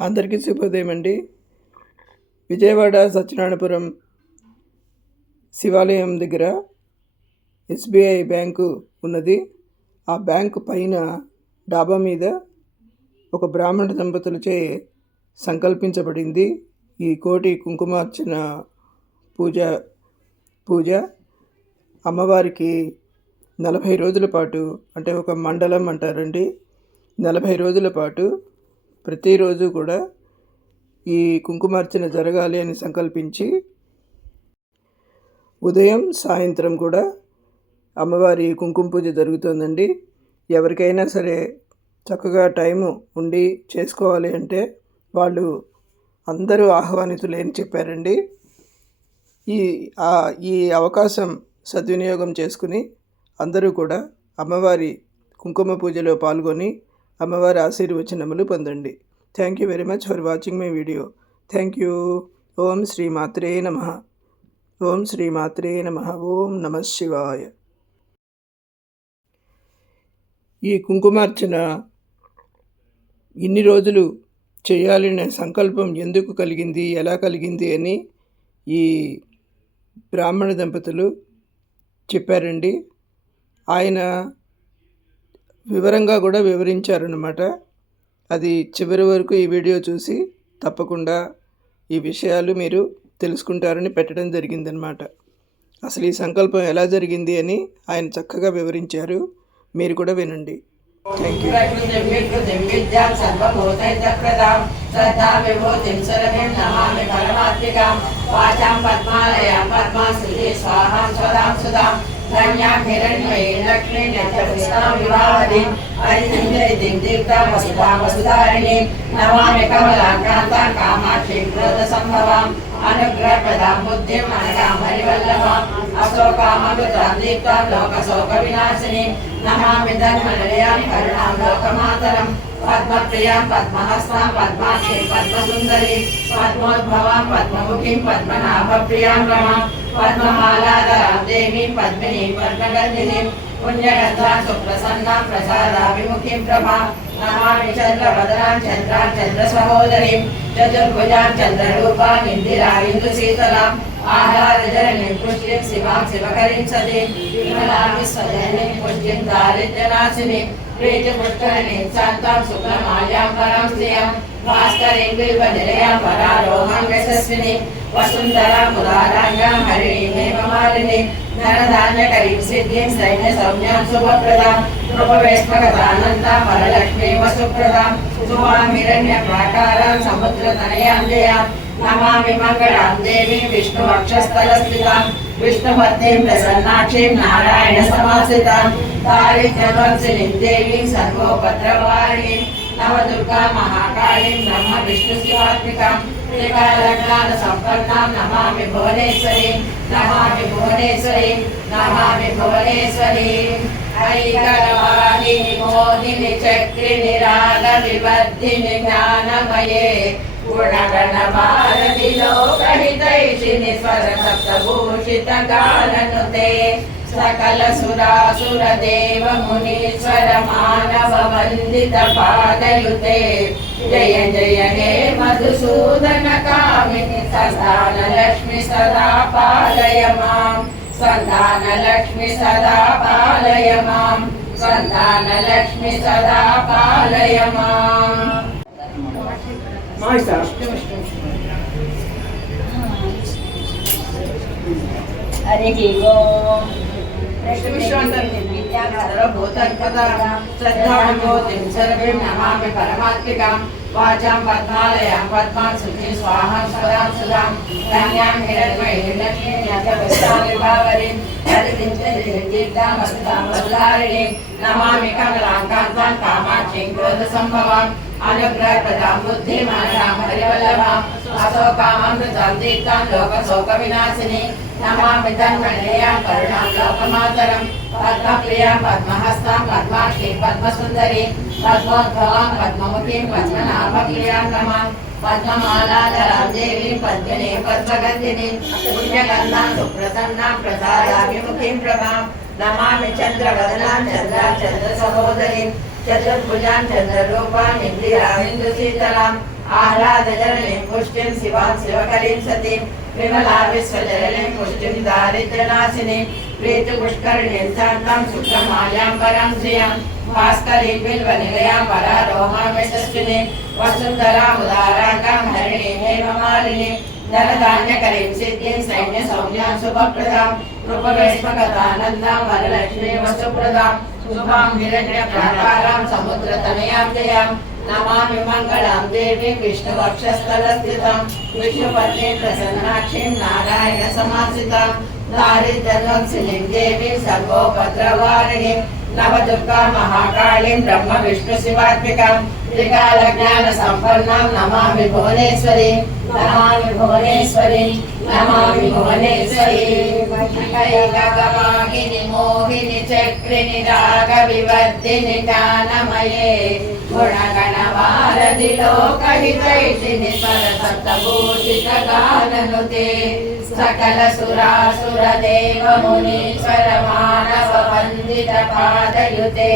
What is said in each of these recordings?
అందరికీ శుభోదయం అండి. విజయవాడ సత్యనారాయణపురం శివాలయం దగ్గర ఎస్బీఐ బ్యాంకు ఉన్నది. ఆ బ్యాంకు పైన డాబా మీద ఒక బ్రాహ్మణ దంపతులచే సంకల్పించబడింది ఈ కోటి కుంకుమార్చన పూజ అమ్మవారికి 40 రోజుల పాటు, అంటే ఒక మండలం అంటారండి, 40 రోజుల పాటు ప్రతిరోజు కూడా ఈ కుంకుమార్చన జరగాలి అని సంకల్పించి ఉదయం సాయంత్రం కూడా అమ్మవారి కుంకుమ పూజ జరుగుతుందండి. ఎవరికైనా సరే చక్కగా టైము ఉండి చేసుకోవాలి అంటే వాళ్ళు అందరూ ఆహ్వానితులే అని చెప్పారండి. ఈ అవకాశం సద్వినియోగం చేసుకుని అందరూ కూడా అమ్మవారి కుంకుమ పూజలో పాల్గొని అమ్మవారి ఆశీర్వచనములు పొందండి. Thank you very much for watching my video. Thank you. ఓం శ్రీ మాత్రే నమః. ఓం శ్రీ మాత్రే నమః. ఓం నమః శివాయ. ఈ కుంకుమార్చన ఇన్ని రోజులు చేయాలనే సంకల్పం ఎందుకు కలిగింది, ఎలా కలిగింది అని ఈ బ్రాహ్మణ దంపతులు చెప్పారండి. ఆయన వివరంగా కూడా వివరించారన్నమాట. అది చివరి వరకు ఈ వీడియో చూసి తప్పకుండా ఈ విషయాలు మీరు తెలుసుకుంటారని పెట్టడం జరిగిందనమాట. అసలు ఈ సంకల్పం ఎలా జరిగింది అని ఆయన చక్కగా వివరించారు. మీరు కూడా వినండి. Thank you. ధన్యాం హిరణ్మయీ లక్ష్మీ నిత్యపుష్టాం వివాహదీం ఐదిందీప్తాం వసుధారిణీం నమామి కమలాకాంతాం కామాక్షీం క్రోధ సంభవాం అనుగ్రహప్రదాం బుద్ధిం అనగాం హరివల్లభాం అశోకామృతాం దీప్తాం లోకశోక వినాశినీం నమామి ధర్మనిలయాం కరుణాం లోకమాతరం పద్మప్రియాం పద్మహస్తాం పద్మాక్షీం పద్మసుందరీం పద్మోద్భవాం పద్మముఖీం పద్మనాభప్రియాం రమాం పద్మమాలాధరాం దేవీం పద్మినీం పద్మగంధినీం పుణ్యగంధాం సుప్రసన్నాం ప్రసాదాభిముఖీం ప్రభాం నమామి చంద్రవదనాం చంద్రాం చంద్రసహోదరీం చతుర్భుజాం చంద్రరూపాం ఇందిరాం ఇందుశీతలాం ఆహ్లాదజననీం పుష్టిం శివాం శివకరీం సతీం విమలాం విశ్వజననీం పుష్టిం దారిద్ర్యనాశినీం ప్రీతిపుష్కరిణీం శాంతాం శుక్లమాల్యాం పరాం శ్రియాం భాస్కరీం బిల్వనిలయాం పరారోహాం యశస్వినీం వసుంధరాం ఉదారాంగాం హరిణీం హేమమాలినీం ధనధాన్యకరీం సిద్ధిం సైన్య సౌమ్యాం శుభప్రదాం కృపవేష్మగతానందాం వరలక్ష్మీం వసుప్రదాం శుభాం హిరణ్య ప్రాకారాం సముద్రతనయాం జయాం నమామి మంగళాం దేవీం విష్ణు వక్షస్థల స్థితాం విష్ణుపత్నీం ప్రసన్నాక్షీం నారాయణ సమాశ్రితాం దారిద్ర్యధ్వంసినీం దేవీం సర్వోపద్రవారిణీం నవదుర్గా మహాకాళీం బ్రహ్మ విష్ణు శివాత్మికాం త్రికాలజ్ఞాన సంపన్నాం నమామి భువనేశ్వరీం నమామి భువనేశ్వరీం నమామి భువనేశ్వరీం ఐకరవాణిని మోదిని చక్రిని రాగ వివర్ధిని జ్ఞానమయే గుణగణ భారతి లోకహితైషిని స్వర సప్తభూషిత గాననుతే సకల సురాసుర దేవ మునీశ్వర మానవ వందిత పాదయుతే జయ జయ హే మధుసూదన కామిని సంతాన లక్ష్మి సదా పాలయ మాం సంతాన లక్ష్మి సదా పాలయ మాం సంతాన లక్ష్మి సదా పాలయ మాం. హరి ఓం శ్రద్ధావిభూతిం సర్వీం నమామి పరమాత్మికాం వాచాం పద్మాలయాం పద్మాం శుచిం స్వాహాం స్వదాం సుధాం ధన్యాం హిరణ్మయీం లక్ష్మీం నిత్యపుష్టాం విభావరీం హరిదించీర్తాం వసుధాం వసుధారిణీం నమామి కమలాం కాంతాం కామాక్షీం క్రోధ సంభవాం అనుగ్రహప్రదాం బుద్ధిం అనగాం హరివల్లభాం అశోకామృతాం దీప్తాం లోకశోక వినాశినీం నమామి ధన్మనిలయాం కరుణాం లోకమాతరం పద్మప్రియాం పద్మహస్తాం పద్మాక్షీం పద్మసుందరీం పద్మోద్భవాం పద్మముఖీం పద్మనాభప్రియాం రమాం పద్మమాలాధరాం దేవీం పద్మినీం పద్మగంధినీం పుణ్యగంధాం సుప్రసన్నాం ప్రసాదాభిముఖీం ప్రభాం నమామి చంద్రవదనాం చంద్రాం చంద్రసహోదరీం చతుర్భుజాం చంద్రరూపాం ఇందిరాం ఇందుశీతలాం ఆహ్లాదజనनीं पुष्टिं शिवां शिवकरीं सतीं विमला विश्वजननीं पुष्टिं दारिद्र्यनाशिनीं प्रीतिपुष्करिणीं शान्तां शुक्रमाल्याम्बरां श्रियां भास्करीं बिल्वनिलयां वरारोहां यशस्विनीं वसुन्धरामुदाराकां हरिणीं हेममालिनीं धनधान्यकरीं सिद्धिं सैन्यसौम्यां शुभप्रदां रूपवेश्मगतानन्दां वरलक्ष्मीं वसुप्रदां शुभां हिरण्यप्राकारां समुद्रतनयां जयां नमामि मंगलां देवीं विष्णुवक्षस्थलस्थितां विष्णुपत्नीं प्रसन्नाक्षीं नारायण समाश्रितां दारिद्र्यध्वंसिनीं देवीं सर्वोपद्रवारिणीं नवदुर्गा महाकालीं ब्रह्म विष्णु शिवात्मिकां त्रिकालज्ञानसम्पन्नां नमामि भुवनेश्वरीं नमामि भुवनेश्वरीं नमामि भुवनेश्वरीं कैकवाहिनि मोहिनि चक्रिणि रागविवर्धिनि ज्ञानमये गुणगणवारधि लोकहितैषिणि सरसप्तभूषितगाननुते सकल सुरासुर देव मुनीश्वर मानव वन्दित पादयुते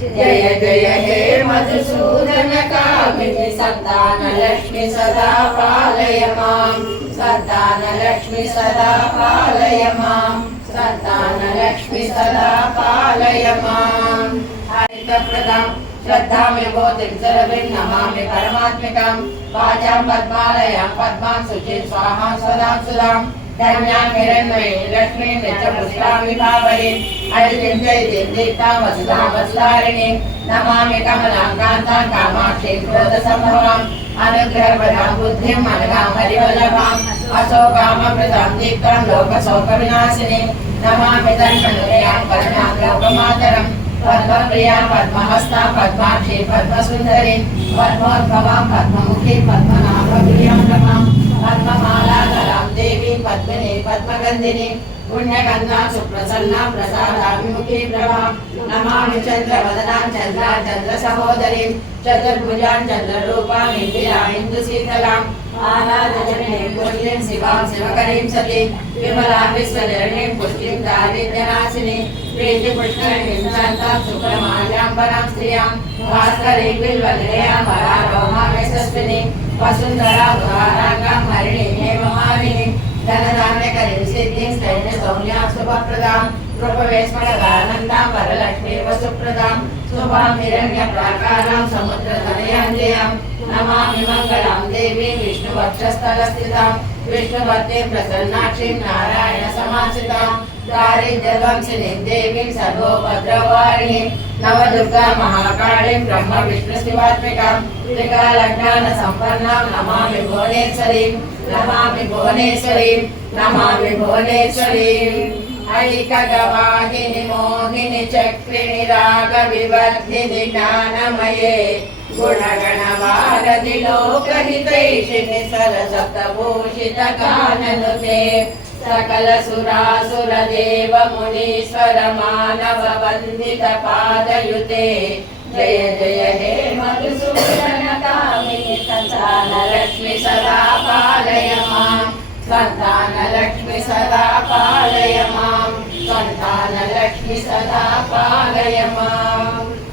जय जय हे मधुसूदन कामिनि संतान लक्ष्मी सदा पालय मां संतान लक्ष्मी सदा पालय मां संतान लक्ष्मी सदा पालय मां हरितप्रदां श्रद्धां विभूतिं सरवीं नमामि परमात्मिकां वाचां पद्मालयां पद्मां शुचिं स्वाहां स्वदां सुधां धन्यां हिरण्मयीं लक्ष्मीं नित्यपुष्पां विभावरीं हरितिं चैतिं दीप्तां वसुधां वसुधारिणीं नमामि कमलां कान्तां कामाक्षीं क्रोधसम्भवाम् अनुग्रहप्रदां बुद्धिं अनघां हरिवल्लभाम् अशोकामृतां दीप्तां लोकशोकविनाशिनीं नमामि तन्मनिलयां करुणां लोकमातरम् पद्मप्रियां पद्महस्तां पद्माक्षीं पद्मसुन्दरीं पद्मोद्भवां पद्ममुखीं पद्मनाभप्रियां रमां पद्ममालाधरां देवीं पद्मिनीं पद्मगन्धिनीं पुण्यगन्धां सुप्रसन्नां प्रसादाभिमुखीं प्रभां नमामि चन्द्रवदनां चन्द्रसहोदरीं चतुर्भुजां चन्द्ररूपां इन्दिरां इन्दुशीतलाम् आराधजननीं पुष्टिं शिवां शिवकरीं सतीं विमलां विश्वजननीं पुष्टिं दारिद्र्यनाशिनीं प्रीतिपुष्करिणीं शान्तां शुक्रमाल्याम्बरां श्रियां भास्करीं बिल्वनिलयां वरारोहां यशस्विनीं वसुन्धरामुदाराकां हरिणीं हेममालिनीं धनधान्यकरीं सिद्धिं सैन्यसौम्यां शुभप्रदां रूपवेश्मगतानन्दां वरलक्ष्मीं वसुप्रदां शुभां हिरण्यप्राकारां समुद्रतनयां जयां नमामि मंगलां देवीं विष्णुवक्षस्थलस्थितां विष्णुपत्नीं प्रसन्नाक्षीं नारायण समाश्रितां दारिद्र्यध्वंसिनीं देवीं सर्वोपद्रवारिणीं नवदुर्गा महाकालीं ब्रह्म विष्णु शिवात्मिकां त्रिकालज्ञानसम्पन्नां नमामि भुवनेश्वरीं नमामि भुवनेश्वरीं नमामि भुवनेश्वरीं ऐकगवाहिनि मोहिनि चक्रिणि रागविवर्धिनि ज्ञानमये गुणगणवारधि लोकहितैषिणि सरसप्तभूषितगाननुते सकल सुरासुर देव मुनीश्वर मानव वन्दित पादयुते जय जय हे मधुसूदन कामिनि संतान लक्ष्मी सदा पालय मां संतान लक्ष्मी सदा पालय मां संतान लक्ष्मी सदा पालय मां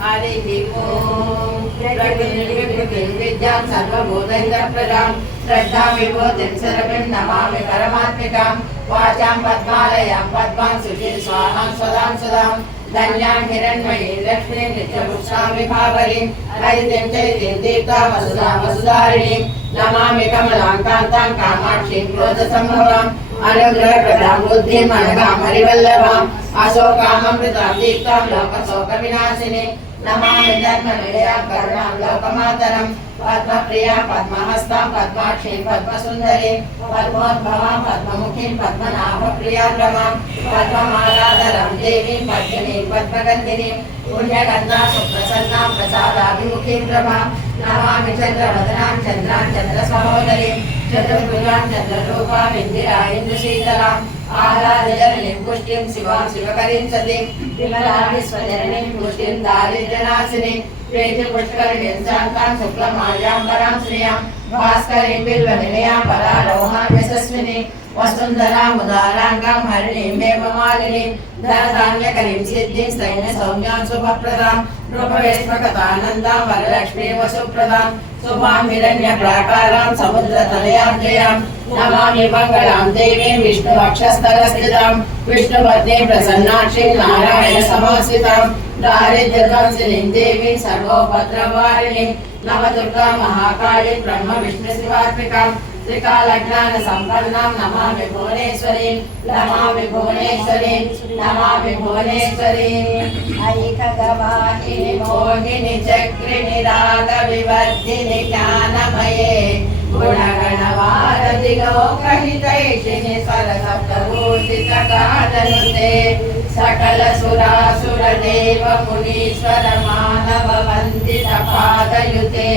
हरिः ओम् प्रकृतिं विद्यां सर्वभूतैकप्रदां श्रद्धां विभूतिं सरवीं नमामि परमात्मिकां वाचां पद्मालयां पद्मां शुचिं स्वाहां स्वदां सुधां धन्यां हिरण्मयीं लक्ष्मीं नित्यपुष्पां विभावरीं हरितिं चैतिं दीप्तां वसुधां वसुधारिणीं नमामि कमलां कान्तां कामाक्षीं क्रोधसम्भवाम् अनुग्रहप्रदां बुद्धिं अनघां हरिवल्लभाम् अशोकामृतां दीप्तां लोकशोकविनाशिनीं नमामि धर्मनिलयां करुणां लोकमातरम् पद्मप्रियां पद्महस्तां पद्माक्षीं पद्मसुन्दरीं पद्मोद्भवां पद्ममुखीं पद्मनाभप्रियां रमां पद्ममालाधरां देवीं पद्मिनीं पद्मगन्धिनीं पुण्यगन्धां सुप्रसन्नां प्रसादाभिमुखीं प्रभां नमामि चन्द्रवदनां चन्द्रसहोदरीं चतुर्भुजां चन्द्ररूपां इन्दिरां इन्दुशीतलाम् आह्लादजननीं पुष्टिं शिवां शिवकरीं सतीं विमलां विश्वजननीं पुष्टिं दारिद्र्यनाशिनीं प्रीतिपुष्करिणीं शान्तां शुक्लमाल्याम्बरां श्रियां भास्करीं बिल्वनिलयां वरारोहां यशस्विनीं वसुन्धरामुदाराङ्गां हरिणीं हेममालिनीं धनधान्यकरीं सिद्धिं स्थैर्य सौम्यां शुभप्रदां रूपवेश्मकतानन्दां वरलक्ष्मीं वसुप्रदां शुभां हिरण्यप्राकारां समुद्रतलयाद्रयां नमामि मङ्गलां देवीं विष्णुवक्षस्थलस्थितां विष्णुपत्नीं प्रसन्नाक्षीं नारायणसमाश्रितां दारिद्र्यध्वंसिनीं देवीं सर्वोपद्रववारिणीं नवदुर्गा महाकालीं ब्रह्म विष्णुशिवात्मिकां त्रिकालज्ञान संपन्नां नमामि भुवनेश्वरीं नमामि भुवनेश्वरीं नमामि भुवनेश्वरीं ऐकगवाहिनि मोहिनि चक्रिणि रागविवर्धिनि ज्ञानमये गुणगणवारधि लोकहितैषिणि सरसप्तभूषितकालनुते सकलसुरासुरदेव मुनीश्वर मानव वन्दितपादयुते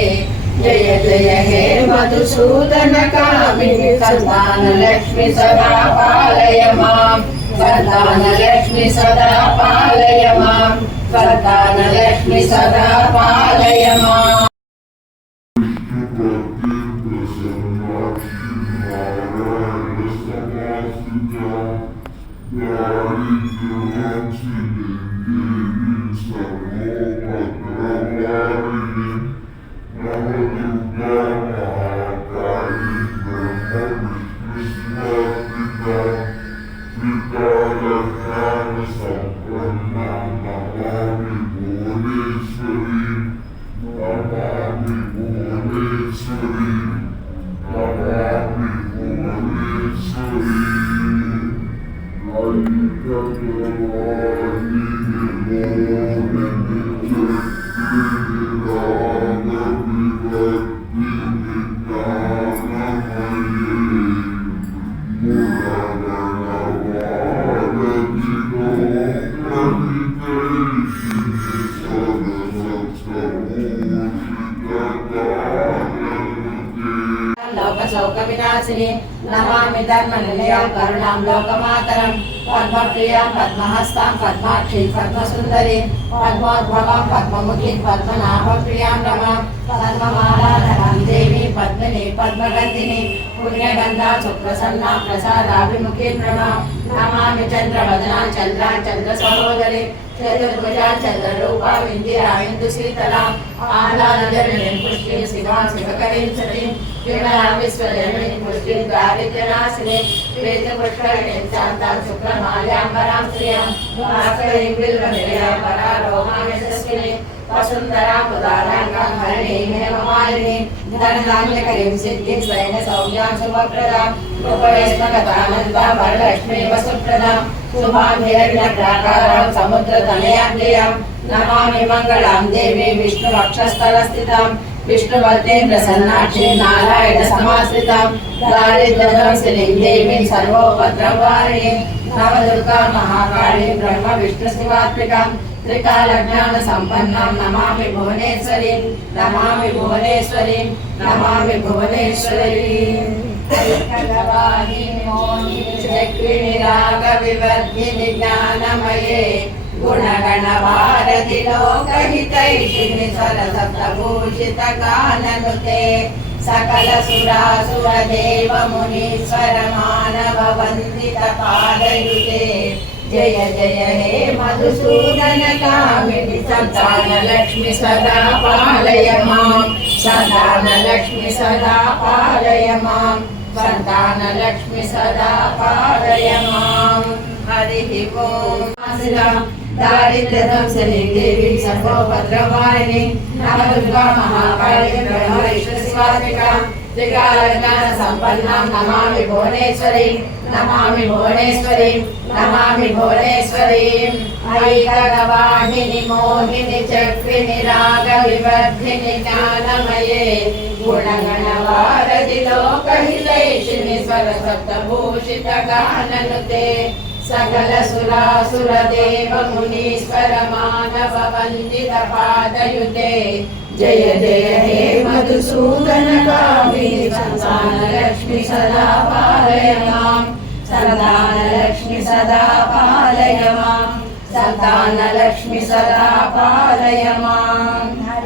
जय जय हे मधुसूदन कामिनि संतानलक्ष्मी सदा पालय मां संतानलक्ष्मी सदा पालय मां संतानलक्ष्मी सदा पालय मां लोकविनाशिनी नमामि धर्मनिलयां करुणां लोकमातरं पद्मप्रियां पद्महस्तां पद्माक्षीं पद्मसुन्दरीं पद्मोद्भवां पद्ममुखीं पद्मनाभप्रियां रमां पद्ममालाधरां देवीं पद्मिनीं पद्मगन्धिनीं पुण्यगन्धां सुप्रसन्नां प्रसादाभिमुखीं रमां नमामि चन्द्रवदनां चन्द्रां चन्द्रसहोदरीं चतुर्भुजां चन्द्ररूपां इन्दिरां इन्दुशीतलाम् आह्लादजननीं पुष्टिं शिवां शिवकरीं सतीं विमलां विश्वजननीं पुष्टिं दारिद्र्यनाशिनीं प्रीतिपुष्करिणीं शान्तां शुक्लमाल्याम्बरां श्रियां भास्करीं बिल्वनिलयां परारोहां यशस्विनीं वसुन्धरां उदाराङ्गां हरिणीं हेममालिनीं धनधान्यकरीं सिद्धिं स्वयं सौम्यां शुभप्रदां रूपवेश्मकतानन्दां वरलक्ष्मीं वसुप्रदां शुभां हिरण्यप्राकारां समुद्रतनयाद्रयां नमामि मङ्गलां देवीं विष्णुवक्षस्थलस्थितां विष्णुपत्नीं प्रसन्नाक्षीं नारायणसमाश्रितां दारिद्र्यध्वंसिनीं देवीं सर्वोपद्रववारिणीं नवदुर्गा महाकालीं ब्रह्म विष्णुशिवात्मिकां त्रिकालज्ञान संपन्नां नमामि भुवनेश्वरीं नमामि भुवनेश्वरीं नमामि भुवनेश्वरीं ऐकगवाहिनि मोहिनि चक्रिणि रागविवर्धिनि ज्ञानमये गुणगणवारधि लोकहितैषिणि सरसप्तभूषितकाननुते सकलसुरासुरदेव मुनीश्वर मानव वन्दितपादयुते जय जय हे मधुसूदन कामिनि संतानलक्ष्मी सदा पालय मां संतानलक्ष्मी सदा पालय मां संतानलक्ष्मी सदा पालय मां हरिः ओम् दारिद्र्यध्वंसिनीं देवीं सर्वोपद्रववारिणीं नवदुर्गा महाकालीं ब्रह्म विष्णुशिवात्मिकां त्रिकालज्ञान संपन्नां नमामि भुवनेश्वरीं नमामि भुवनेश्वरीं नमामि भुवनेश्वरीं ऐकगवाहिनि मोहिनि चक्रिणि रागविवर्धिनि ज्ञानमये गुणगणवारधि लोकहितैषिणि सरसप्तभूषितकाननुते सकलसुरासुरदेव मुनीश्वर मानव वन्दितपादयुते जय जय हे मधुसूदन कामिनि संतानलक्ष्मी सदा पालय मां संतानलक्ष्मी सदा पालय मां संतानलक्ष्मी सदा पालय मां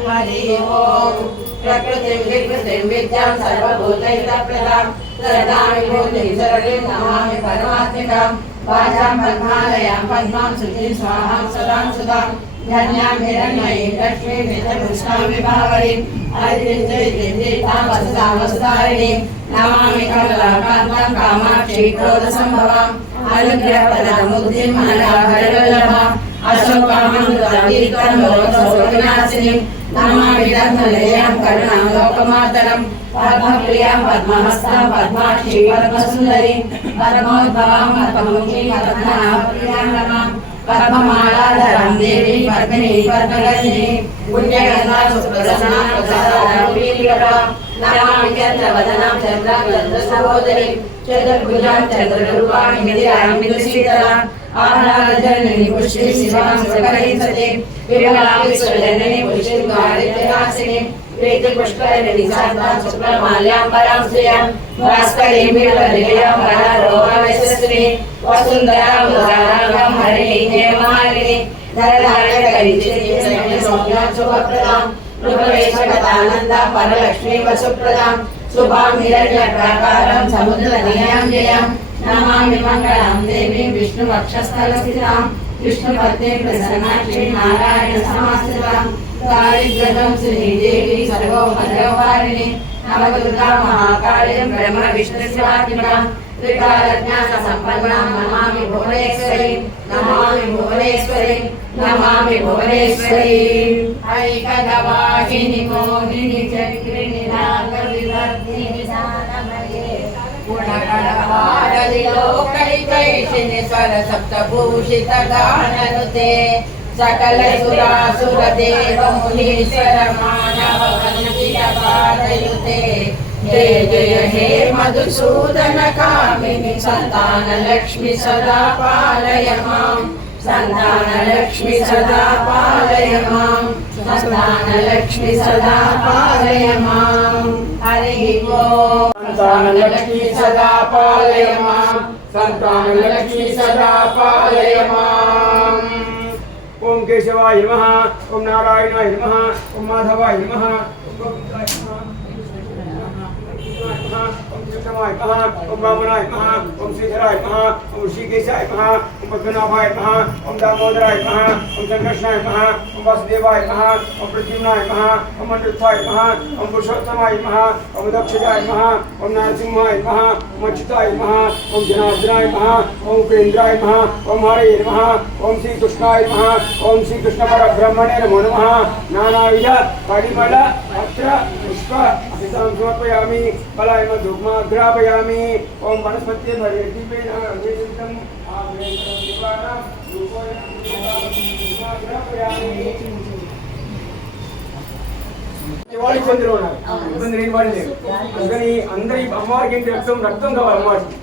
हरि ओम् प्रकृतिं विकृतिं विद्यां सर्वभूतैकप्रदां सदा विभूतिं शरणीं नमामि परमात्मिकां वाचां पद्मालयां पद्मां सुखीं स्वाहां सदां सुधां धन्यां हिरण्मयीं लक्ष्मीं नित्यपुष्टां विभावरीं हरिद्रैर्दितां वसुधां वसुधारिणीं नमामि कमलाकान्तां कामाक्षी क्रोधसम्भवाम् अनुग्रहप्रदमुग्धिं मनोहरवल्लभाम् अशोकामृतकीर्तनं लोकशोकनाशिनीं नमामि धर्मनिलयां करुणां लोकमातरं पद्मप्रियां पद्महस्तां पद्माक्षीं पद्मसुन्दरीं पद्मोद्भवां पद्ममुखीं पद्मनाभप्रियां नमां पद्ममालाधरां देवीं पद्मिनीं पद्मगर्भिणीं पुण्यगन्धां सुप्रसन्नां प्रसादां नमामि चन्द्रवदनां चन्द्रां चन्द्रसहोदरीं चतुर्भुजां चन्द्ररूपां मिथिलां मृदुशीतलां आह्लादजननी पुष्टिं शिवां सुकरीं सतीं विमलां विश्वजननी पुष्टिं दारिद्र्यनाशिनीं प्रीतिपुष्करिणीं शान्तां शुक्लमाल्याम्बरां श्रियां भास्करीं बिल्वनिलयां वरारोहणयशस्विनीं वसुन्धरां उदारां हरिणीं हेममालिनीं धरधारणकरीं चित्तीं सौम्यां शुभप्रदां नृपवेशगतानन्दां परलक्ष्मीं वसुप्रदां शुभां हिरण्यप्राकारां समुद्रतनयां जयां नमामि मङ्गलां देवीं विष्णुवक्षस्थलस्थितां विष्णुपत्नीं प्रसन्नाक्षीं नारायणसमाश्रितां दारिद्र्यं श्रीदेवी सर्वोपद्रवहारिणीं नवदुर्गा महाकालीं ब्रह्मविष्णुशिवात्मिकां त्रिकालज्ञानसम्पन्नां नमामि भुवनेश्वरीं नमामि भुवनेश्वरीं नमामि भुवनेश्वरीं ऐकगवाहिनि मोहिनि चक्रिणि नागविवर्धिनि दानमये गुणगणहारदि लोकैकैषिणि स्वरसप्तभूषितगाननुते सकल सुरासुरदेव मुनीश्वर मानव वन्दितपादयुते जय जय हे मधुसूदन कामिनि संतान लक्ष्मी सदा पालय मां संतान लक्ष्मी सदा पालय मां संतान लक्ष्मी सदा पालय मां हरि ओम संतान लक्ष्मी सदा पालय मां संतान लक्ष्मी सदा पालय मां ओम केशवाय नमः ओम नारायणाय नमः ओम माधवाय नमः ओम गोविंदाय नमः ओम कृष्णाय नमः ओम वामनाय नमः ओम श्रीधराय नमः ओम ऋषिकेशाय नमः ओम पद्मनाभाय नमः ओम दामोदराय नमः ओम संकर्षणाय नमः ओम वासुदेवाय नमः ओम प्रद्युम्नाय नमः ओम अनिरुद्धाय नमः ओम पुरुषोत्तमाय नमः ओम दक्षजाय नमः ओम नरसिंहाय नमः ओम अच्युताय नमः ओम जनार्दनाय नमः ओम उपेन्द्राय नमः ओम हरे नमः ओम श्री कृष्णाय नमः ओम श्री कृष्ण परब्रह्मणे नमो नमः नानाविध परिमल पत्र पुष्प असितां समर्पयामि फलाय धूपमाघ्रापयामि ओम वनस्पत्ये भरेतिपे नमः వాళ్ళకి ఇబ్బందులు ఉన్నారు ఇబ్బంది లేని వాళ్ళు లేరు అందుకని అందరి అమ్మవారికి ఏంటి రక్తం కావాలి అమ్మవారికి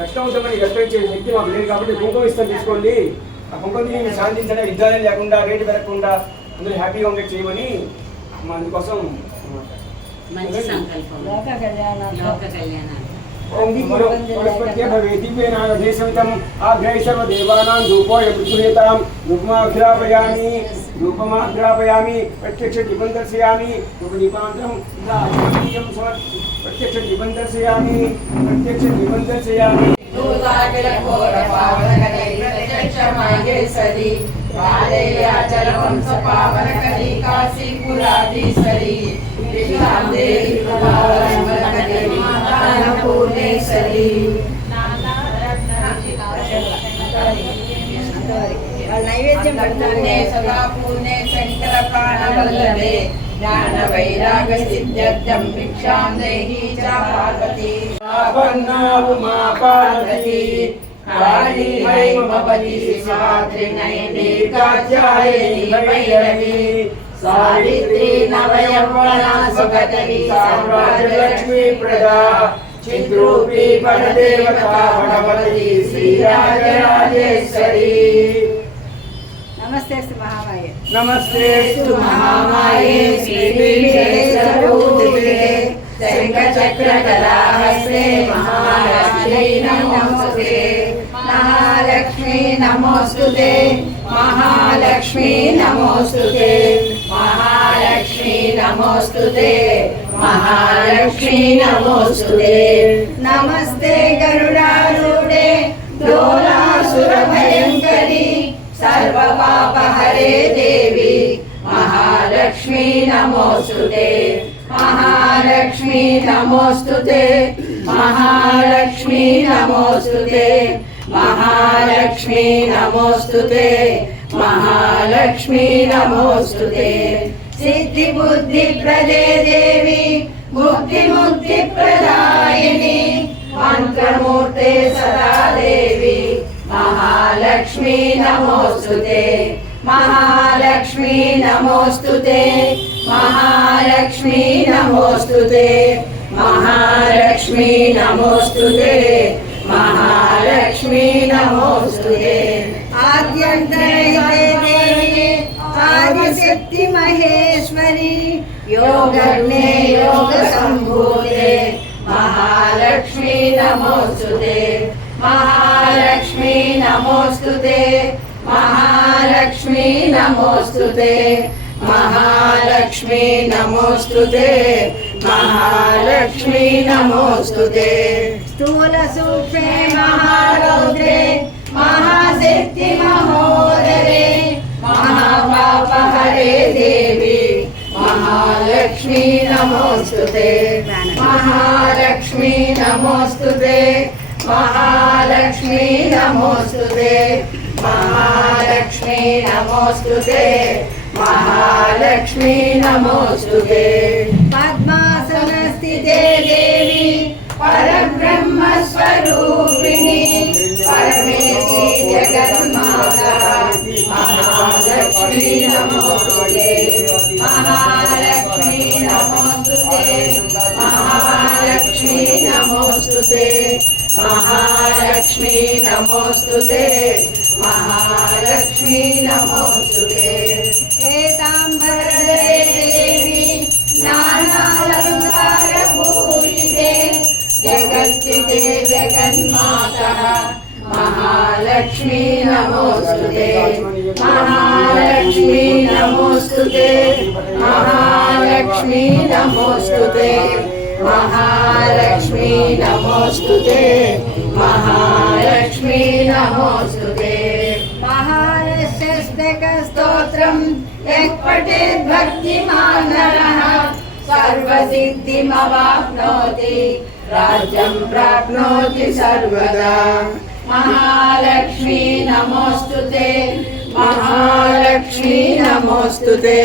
రక్తం ఉంటుందని రక్తం ఇచ్చే శక్తి మాకు లేదు కాబట్టి కుంకుమ ఇస్తాను తీసుకోండి ఆ కుంకుమని మీరు శాంతించడం యుద్ధాలే లేకుండా రేటు పెరగకుండా అందరూ హ్యాపీగా ఉండేది చేయమని మా అందుకోసం మంచి సంకల్పం లోక కళ్యాణం ओम वनस्पत्य भवेदिव्येनादेशमितं आग्रहे सर्वदेवानां धूपोय पृथुरेतां धूपमाघ्रापयामि प्रत्यक्ष दीपं दर्शयामि धूपदीपान्तरं प्रत्यक्ष दीपं दर्शयामि पावनकरी काशीपुराधीश्वरी पूर्णेश्वरी नैवेद्यं सदा पूर्णे शंकर प्राणवल्लभे ज्ञान वैराग सिद्ध्यर्थं भिक्षां देहि च पार्वती उमा पार्वती काली भवती स्वात्रिनयनी कात्यायनी भैरवी सावित्री नवयौवना सुगतवी साम्राज्यलक्ष्मी प्रदा चिद्रूपी परदेवता भगवती श्रीराजराजेश्वरी नमस्ते महामाये नमस्तेस्तु महामाये श्रीपीठेश्वरूपिते शङ्खचक्रगदाहस्ते महालक्ष्मी नमोस्तुते महालक्ष्मी नमोस्तुते महालक्ष्मी नमोस्तुते महालक्ष्मी नमोस्तुते महालक्ष्मी नमोस्तुते नमस्ते गरुडारूढे डोलासुरभयङ्करी सर्वपापहरे देवी महालक्ष्मी नमोस्तुते महालक्ष्मी नमोस्तुते महालक्ष्मी नमोस्तुते महालक्ष्मी नमोस्तुते महालक्ष्मी नमोस्तुते सिद्धि बुद्धि प्रदे देवी मुक्ति मुक्ति प्रदायिनी मंत्रमूर्ते सदा देवी महालक्ष्मी नमोस्तुते महालक्ष्मी नमोस्तुते महालक्ष्मी नमोस्तुते महालक्ष्मी नमोस्तुते महालक्ष्मी नमोस्तुते आद्यन्तरहिते देवी आदिशक्ति महेश्वरी योगज्ञे योग संभूते महालक्ष्मी नमोस्तुते महालक्ष्मी नमोस्तुते महालक्ष्मी नमोस्तुते महालक्ष्मी नमोस्तुते महालक्ष्मी नमोस्तुते स्थूल सूक्ष्मे महारौद्रे महासिद्धि महोदरे महापापहरे देवी महालक्ष्मी नमोस्तुते महालक्ष्मी नमोस्तुते महालक्ष्मी नमोस्तुते महालक्ष्मी नमोस्तुते महालक्ष्मी नमोस्तुते पद्मासनस्थिते देवी परब्रह्म स्वरूपिणी परमेशी जगन्माता महालक्ष्मी नमोस्तुते महालक्ष्मी नमोस्तुते महालक्ष्मी नमोस्तुते महालक्ष्मी नमोस्तुते महालक्ष्मी नमोस्तुते श्वेतांबरधरे देवी नानालंकारभूषिते जगत्स्थिते जगन्माता महालक्ष्मी नमोस्तुते महालक्ष्मी नमोस्तुते महालक्ष्मी नमोस्तुते महालक्ष्मी नमोस्तुते महालक्ष्मी नमोस्तुते महालक्ष्मीस्तोत्रम् यः पठेत् भक्तिमान् नरः सर्वसिद्धिमवाप्नोति राज्यं प्राप्नोति सर्वदा महालक्ष्मी नमोस्तुते महालक्ष्मी नमोस्तुते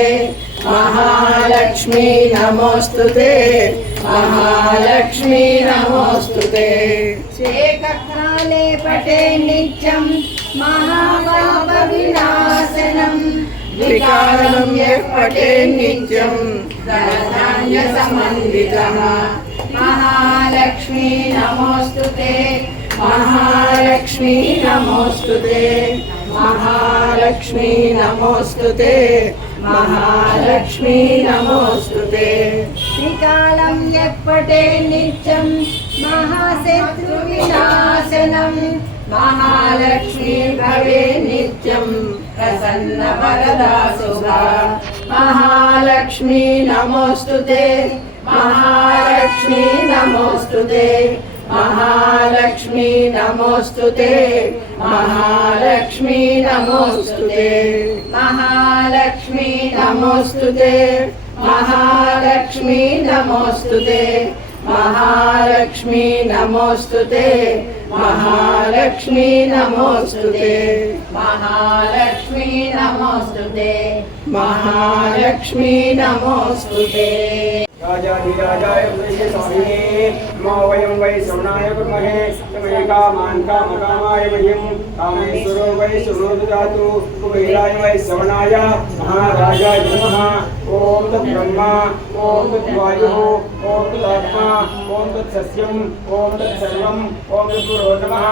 महालक्ष्मी नमोस्तुते महालक्ष्मी नमोस्तुते श्रीककाले पठे नित्यं महापापविनाशनं विकालं यः पठे नित्यं धनधान्यसमन्वितः महालक्ष्मी नमोस्तुते महालक्ष्मी नमोस्तुते महालक्ष्मी नमोस्तुते महालक्ष्मी नमोस्तुते त्रिकालं यः पठे नित्यं महाशत्रुविनाशनं महालक्ष्मी भवे नित्यं प्रसन्नवरदा शुभा महालक्ष्मी नमोस्तुते महालक्ष्मी नमोस्तुते महालक्ष्मी नमोस्तुते महालक्ष्मी नमोस्तुते महालक्ष्मी नमोस्तुते महालक्ष्मी नमोस्तुते महालक्ष्मी नमोस्तुते महालक्ष्मी नमोस्तुते महालक्ष्मी नमोस्तुते महालक्ष्मी नमोस्तुते राजाधिराजाय स्वामिने नमो वयं वै श्रवणाय कुर्महे तमे कामान् कामकामाय मह्यं कामेश्वरो वै शुभो ददातु कुबेराय वै श्रवणाय महाराजाय नमः ॐ तद्ब्रह्मा ॐ तद्वायुः ॐ तदात्मा ॐ तत्सस्यम् ॐ तत्सर्वम् ॐ तद्गुरो नमः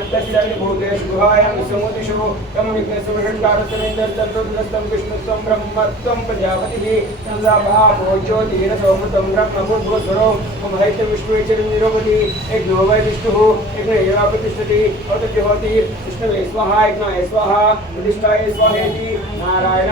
अन्तश्चर्यभूतेषु गुहायां समुदिषु तं विघ्नसुरषट्कारस्तमेन्दर्तद्रुद्रस्तं विष्णुस्तं ब्रह्मत्वं प्रजापतिः तन्दाभा ज्योतिरसोमृतं ब्रह्मभूर्भुवस्वरो ममहैत विष्णुचरनिरोपति यज्ञो वै विष्णुः यज्ञ एवाप्रतिष्ठति अतज्योति विष्णवे स्वाहा यज्ञाय स्वाहा प्रतिष्ठाय स्वाहेति नारायण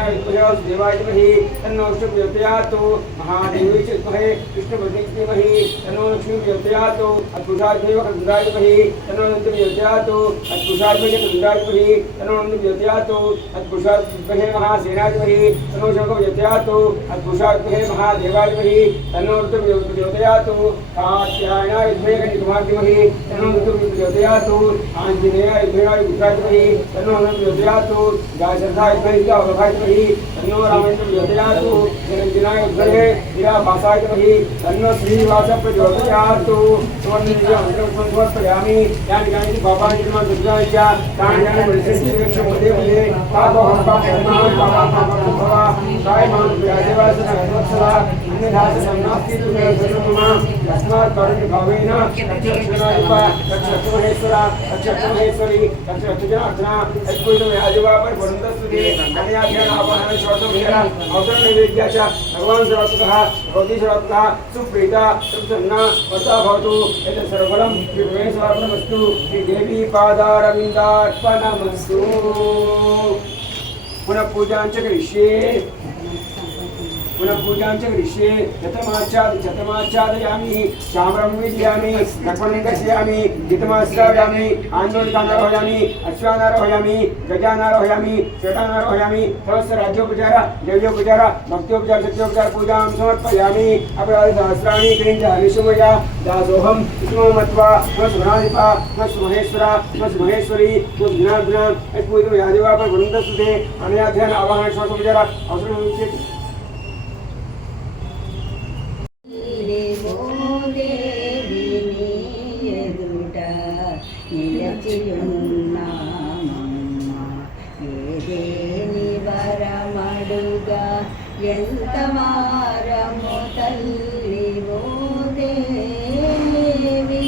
देवाय विद्महे तन्नो विष्णु प्रचोदयात् महादेवी च विद्महे विष्णुपत्नी धीमहि तन्नो लक्ष्मी प्रचोदयात् अद्भुताय खड्गाय विद्महे तन्नो नंद प्रचोदयात् अद्भुताय खड्गाय विद्महे तन्नो नंद प्रचोदयात् अद्भुताय विद्महे महासेनाय विद्महे तन्नो शंख प्रचोदयात् अद्भुताय विद्महे महादेवाय विद्महे तन्नो रुद्र प्रचोदयात् कात्यायनाय विद्महे गणेशाय विद्महे तन्नो रुद्र प्रचोदयात् आंजनेयाय विद्महे तन्नो हनुमत प्रचोदयात् गायश्रद्धाय विद्महे तन्नो रामेन्द्र प्रचोदयात् जनंजनाय विद्महे वीराभासाय विद्महे तन्नो श्रीनिवास प्रचोदयात् समर्पयामि यानि कानि पापानि कर्माणि दुर्गाय च तानि तानि परिशिष्टं देवये पापो हम पापा काय मां प्रयादेवास नमस्सला अन्यदास नास्ति तुमे सर्वमा तस्मात् परम भावेन दक्षिणारूपा दक्षिणेश्वरा दक्षिणेश्वरी दक्षिणजनार्दना अद्भुतमे आदिवा पर वरदस्तुते कन्या ध्यान आवाहन श्रोतो मेरा अवसर नैवेद्या च भगवान सर्वतः भवति सर्वतः सुप्रीता सुप्रसन्ना वता भवतु एतत् सर्वफलं विघ्नेश्वरार्पणमस्तु श्री देवी पादारविन्दार्पणमस्तु पुनः पूजां च करिष्ये शतमाच्छादयामि चाम्रं विद्यामि लक्ष्मणं कषयामि गीतमाश्रावयामि आन्दोलिकानारोहयामि अश्वानारोहयामि गजानारोहयामि शटानारोहयामि सहस्रराज्योपचार देव्योपचार भक्त्योपचार सत्योपचार पूजां समर्पयामि अपराधसहस्राणि क्रीडामि शुभया दासोऽहं विष्णुं मत्वा नमस्मराधिपा नमस्महेश्वरा नमस्महेश्वरी नमस्जनार्दना अद्भुतं यादिवापर वृन्दस्तुते अनयाध्यान आवाहन श्वासोपचार अवसरं ఏదేని వరమడుగా ఎంత వారము తల్లి ఓ దేవి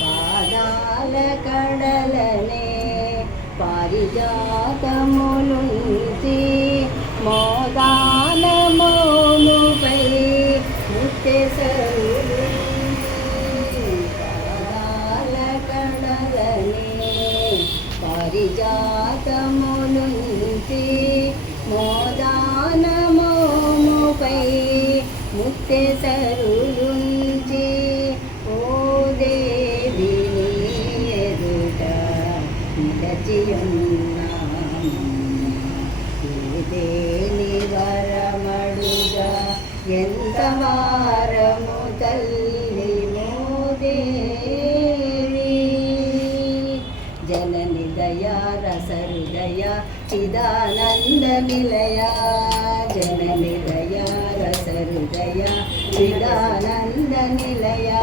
పాదాల కడలనే పారిజాతములుంచి మోదాన మోముపై ముత్తెసరులు పారిజాతములుంచి మోదానమోముపై ముత్తెసరులుంచి ఓ దేవి నీ ఎదుట నిలచియున్నాము ఏదేని వరమడుగా ఎంత వారము తల్లి ఓ దేవి जननि दया रसहृदय चिदानंद निलया जननि दया रसहृदय चिदानंद निलया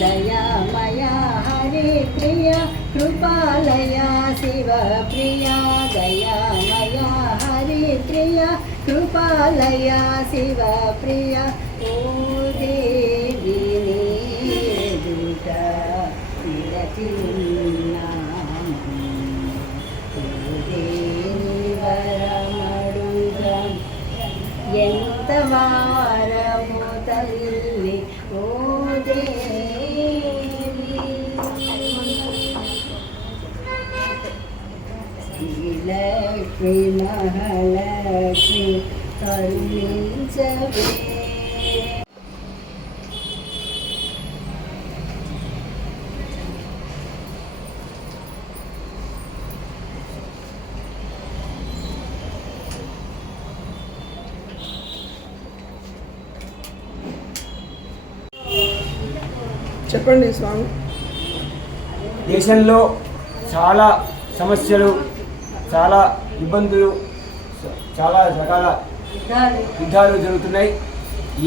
दयामया हरे प्रिया कृपालया शिव प्रिया दयामया हरे प्रिया कृपालया शिव प्रिया ओ देवी नी एदुट ఎంత వారము తల్లి ఓ దేవి శ్రీలక్ష్మి మహాలక్ష్మి కరుణించవే చెప్పండి స్వామి. దేశంలో చాలా సమస్యలు, చాలా ఇబ్బందులు, చాలా రకాల యుద్ధాలు జరుగుతున్నాయి.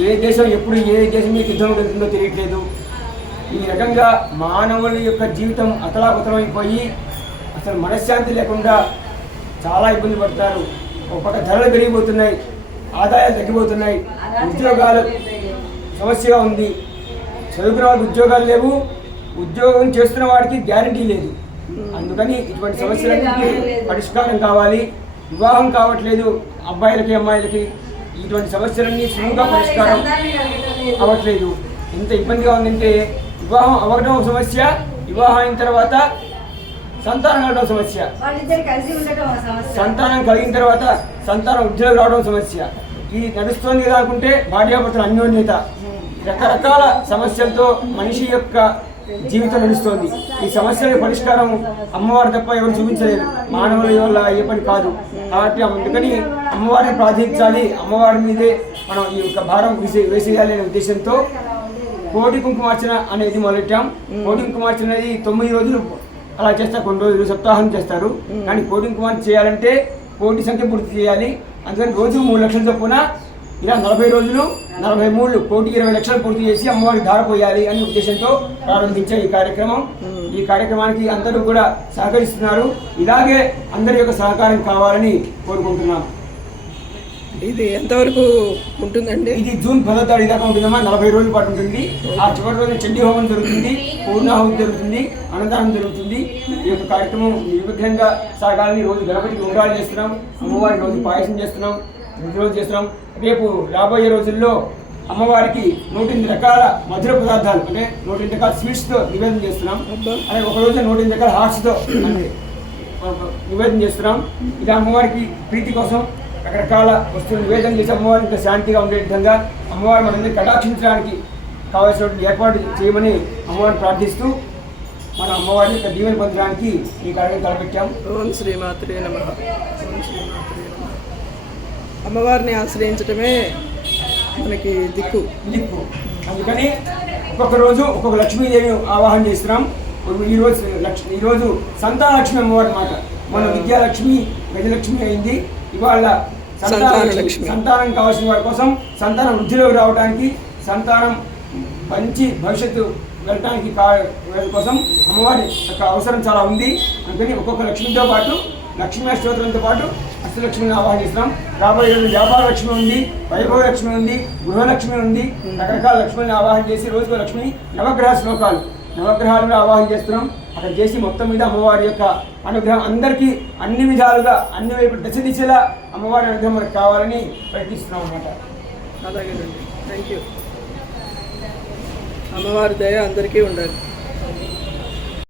ఏ దేశం ఎప్పుడు ఏ దేశం మీద యుద్ధం జరుగుతుందో తెలియట్లేదు. ఈ రకంగా మానవుల యొక్క జీవితం అతలాకుతలమైపోయి అసలు మనశ్శాంతి లేకుండా చాలా ఇబ్బంది పడతారు. ఒక పక్క ధరలు పెరిగిపోతున్నాయి, ఆదాయాలు తగ్గిపోతున్నాయి, ఉద్యోగాలు సమస్యగా ఉంది. చదువుకున్న వాడికి ఉద్యోగాలు లేవు, ఉద్యోగం చేస్తున్న వాడికి గ్యారంటీ లేదు. అందుకని ఇటువంటి సమస్యలన్నింటినీ పరిష్కారం కావాలి. వివాహం కావట్లేదు అబ్బాయిలకి అమ్మాయిలకి, ఇటువంటి సమస్యలన్నీ సులువుగా పరిష్కారం అవ్వట్లేదు. ఎంత ఇబ్బందిగా ఉందంటే వివాహం అవ్వడం ఒక సమస్య, వివాహం అయిన తర్వాత సంతానం కలగడం సమస్య, వాళ్ళిద్దరు కలిసి ఉండటం ఒక సమస్య, సంతానం కలిగిన తర్వాత సంతానం ఉద్యోగం రావడం సమస్య, ఇది నడుస్తుంది కదా అనుకుంటే భార్యాభర్తల అన్యోన్యత, రకరకాల సమస్యలతో మనిషి యొక్క జీవితం నడుస్తోంది. ఈ సమస్యల పరిష్కారం అమ్మవారు తప్ప ఎవరు చూపించలేరు, మానవుల వల్ల అయ్యే పని కాదు. కాబట్టి అందుకని అమ్మవారిని ప్రార్థించాలి, అమ్మవారి మీదే మనం ఈ యొక్క భారం వేసేయాలి అనే ఉద్దేశంతో కోటి కుంకుమార్చన అనేది మొదలెట్టాం. కోటి కుంకుమార్చన అనేది 9 రోజులు అలా చేస్తారు, కొన్ని రోజులు సప్తాహం చేస్తారు. కానీ కోటి కుంకుమార్చన చేయాలంటే కోటి సంఖ్య పూర్తి చేయాలి. అందుకని రోజు 3 లక్షల చొప్పున ఇలా 40 రోజులు 43 కోటి 20 లక్షలు పూర్తి చేసి అమ్మవారికి ధారపోయాలి అనే ఉద్దేశంతో ప్రారంభించే ఈ కార్యక్రమం. ఈ కార్యక్రమానికి అందరూ కూడా సహకరిస్తున్నారు. ఇలాగే అందరి యొక్క సహకారం కావాలని కోరుకుంటున్నాం. ఇది ఎంతవరకు ఉంటుందండి? ఇది జూన్ 10వ తారీఖు దాకా ఉంటుందమ్మా. 40 రోజుల పాటు ఉంటుంది. ఆ చివరి రోజు చండీ హోమం జరుగుతుంది, పూర్ణాహుతి జరుగుతుంది, అన్నదానం జరుగుతుంది. ఈ యొక్క కార్యక్రమం నిర్విఘ్నంగా సాగాలని రోజు గణపతికి ఉండ్రాలు చేస్తున్నాం, అమ్మవారికి రోజు పాయసం చేస్తున్నాం, రోజు చేస్తున్నాం. రేపు రాబోయే రోజుల్లో అమ్మవారికి 108 రకాల మధుర పదార్థాలు అంటే 108 రకాల స్వీట్స్తో నివేదన చేస్తున్నాం. అలాగే ఒక రోజు 108 రకాల హార్ట్స్తో అంటే నివేదన చేస్తున్నాం. ఇది అమ్మవారికి ప్రీతి కోసం రకరకాల వస్తువులు నివేదన చేసి అమ్మవారి ఇంకా శాంతిగా ఉండే విధంగా అమ్మవారి మనందరినీ కటాక్షించడానికి కావాల్సినటువంటి ఏర్పాటు చేయమని అమ్మవారిని ప్రార్థిస్తూ మన అమ్మవారిని యొక్క దీవెన పొందడానికి ఈ కార్యక్రమం తలపెట్టాం. ఓం శ్రీమాత్రే నమః. ఓం శ్రీమాత్రే నమః. అమ్మవారిని ఆశ్రయించడమే మనకి దిక్కు. అందుకని ఒక్కొక్క రోజు ఒక్కొక్క లక్ష్మీదేవిని ఆవాహన చేస్తున్నాం. ఈరోజు సంతాన లక్ష్మి అమ్మవారి మాట. మన విద్యాలక్ష్మి గజలక్ష్మి అయింది. ఇవాళ సంతానం కావాల్సిన వారి కోసం, సంతానం వృద్ధిలోకి రావడానికి, సంతానం మంచి భవిష్యత్తు వెళ్ళడానికి కోసం అమ్మవారి యొక్క అవసరం చాలా ఉంది. అందుకని ఒక్కొక్క లక్ష్మితో పాటు లక్ష్మీ అష్టోత్తరంతో పాటు అష్టలక్ష్మిని ఆవాహిస్తున్నాం. రాబోయే రోజు వ్యాపార లక్ష్మి ఉంది, వైభవ లక్ష్మి ఉంది, గృహలక్ష్మి ఉంది. రకరకాల లక్ష్మిని ఆవాహన చేసి రోజుకో లక్ష్మి నవగ్రహ శ్లోకాలు నవగ్రహాలను ఆవాహన చేస్తున్నాం. అక్కడ చేసి మొత్తం మీద అమ్మవారి యొక్క అనుగ్రహం అందరికీ అన్ని విధాలుగా అన్ని వైపు దశ దిశలా అమ్మవారి అనుగ్రహం మనకు కావాలని ప్రయత్నిస్తున్నాం అన్నమాట. అలాగేనండి, థ్యాంక్ యూ. అమ్మవారి దయ అందరికీ ఉండాలి.